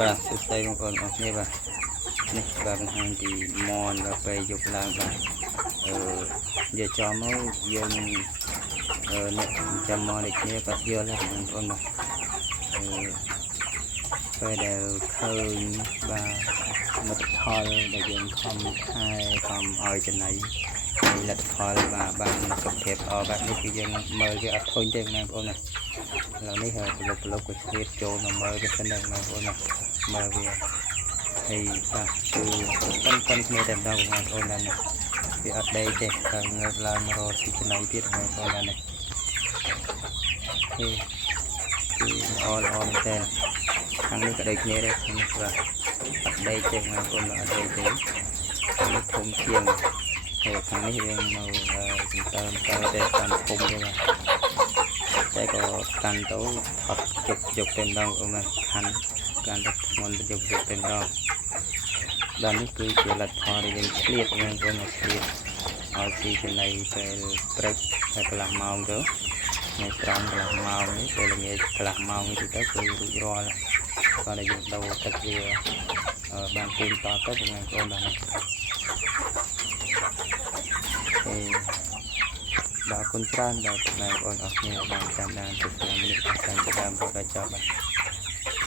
បាទសួស្តីបងប្អូនអរគ្នាបាទនេះបាទបង្ហាញពីមនដល់ពេលយប់ឡើងបាទនិយាយចំមកយើងអ្នកចាំមកនេះគ្នាគាត់យល់ហើយបងប្អូនបាទពេលដែលឃើញបាទមិត្តផលដែលយើងខំថែខំឲ្យចំណៃលទ្ធផលបាទបានសុខភាពល្អបែបនេះគឺយើងមើលវាអត់ធុញទេបងប្អូនណាឥឡូវនេះប្រឡប់ក៏ឆ្លៀតចូលមកមើលវាសិនដែរបងប្អូនណាមើលវាហើយបាទគឺប៉ុនគ្នាតែម្ដងបងប្អូនណាវាអត់ដេកទេតែងើបឡើងមករកស៊ីចំណៃទៀតបងប្អូនណាគឺល្អមែនតើខាងនេះក៏ដូចគ្នាដែរខ្ញុំបាទអត់ដេកទេបងប្អូនអត់ដេកទេនេះធំជាងហើយខាងនេះវានៅសន្តើទៅតាមធំទេបាទតែក៏កាន់ទៅថត់យកទៅម្ដងអូនណាខាន់កាន់ទៅធ្ងន់ទៅយកទៅម្ដងដល់នេះគឺជាលទ្ធផលដែលយើងឆ្លៀតបងប្អូនមកឆ្លៀតឲ្យស៊ីចំណីពេលព្រឹកហើយកន្លះម៉ោងទៅនៅត្រង់កន្លះម៉ោងនេះពេលល្ងាចកន្លះម៉ោងនេះទៅគឺរួចរាល់គាត់ដែលយើងដូរទឹកវាបានពេញតទៅបងប្អូនបាទបាទគុណច្រើនដល់បងប្អូនអរគ្នាបានតាមដានទស្សនានេះតាមតាមដល់ចប់បាទ